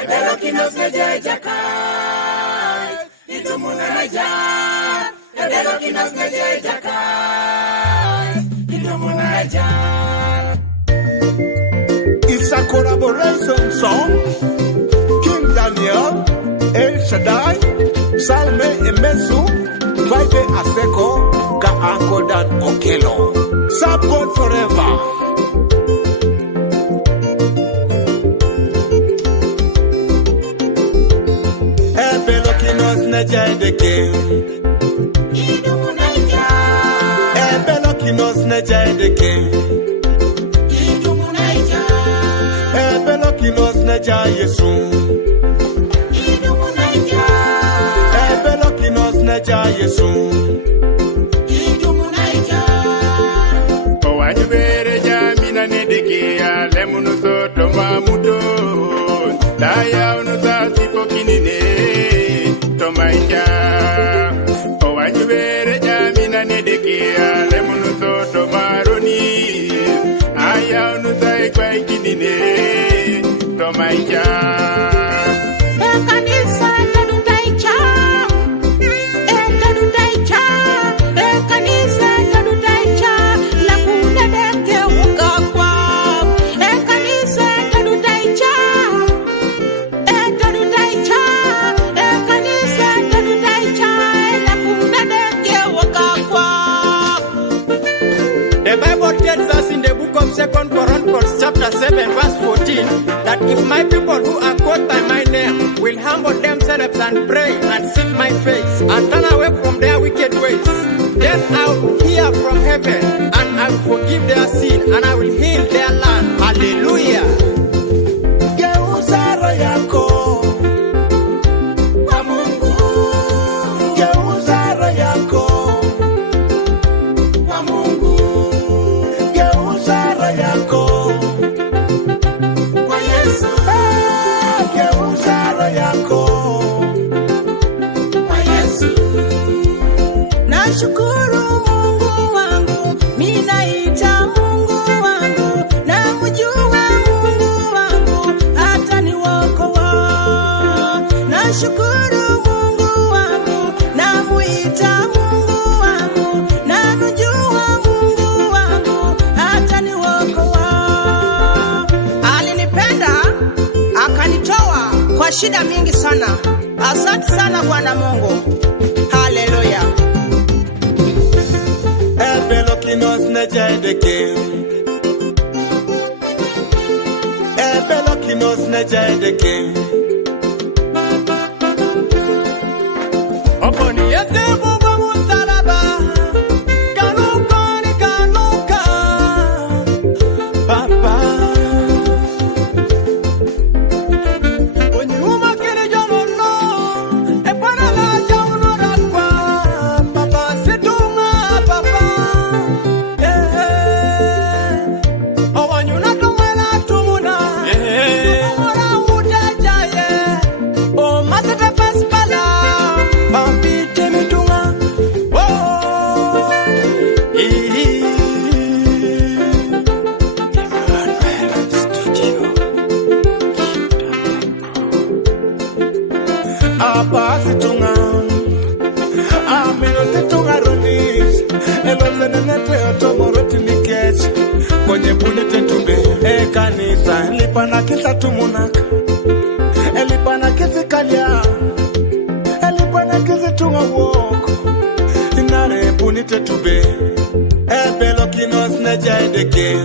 Ebelo kinos neja jakai, idumuna neja. Ebelo kinos neja jakai, idumuna neja. It's a collaboration song. King Daniel, El Shaddai, Salme Emesu, Vibe Aseko, Ka Uncle Dan Okelo. Serve God forever. Ebelo kinos neja edeke, Idumuna neja. Ebelo kinos neja edeke, Idumuna neja. Ebelo kinos neja Yesu, Idumuna neja. Ebelo kinos neja Yesu. Idumuna neja. Owanyubere jamina nedekia lemunu soto mamudo daya unusa sipo kinine tomaija. Owanyubere jamina nedekia lemunu soto maroni aya unusa ikwa kinine tomaija. Ekanisa tadutaicha. Tadutaicha. Ekanisa tadutaicha. La kuna deke ukakwa. Ekanisa tadutaicha. Tadutaicha. Ekanisa tadutaicha. La kuna deke ukakwa. The Bible tells us in the book of 2 Chronicles chapter 7 verse 14 that if my people who are called by my name will humble themselves and pray and seek my face and turn away from their wicked ways, then I will hear from heaven and I will forgive their sin and I will heal their land. Hallelujah. Geuza roho yako Kwa Mungu. Geuza roho yako Kwa Mungu. Geuza roho yako Kwa Yesu. Geuza roho yako Kwa Yesu. Nashukuru Mungu wangu, mimi naita Mungu wangu, namjua Mungu wangu, hata niokoa. Nashukuru Mungu wangu, namuita Mungu wangu, namjua Mungu wangu, hata niokoa. Alinipenda akanitoa kwa shida mingi sana. Asante sana Bwana Mungu. Haleluya. Ebelo kinos neja edeke Ebelo kinos neja edeke Oponi Yesu Mungu msalaba, kanuka ni kanuka, Papa. Onyuma kiri jomono, epana la jauno rakwa, Papa setunga Papa. Owanyuna tumela tumuna, tumura udajaye, o masete paspala, pampite mitunga, oh. Emmanuel Studio. Apa situnga Amino tetunga ronis Elonze nenete otomoroti nikechi Kwenye buni tetube Kanisa Elipana kisa tumunaka Elipana kisi kalia Elipana kisi tunga woko Inare buni tetube Ebelo kinos neja edeke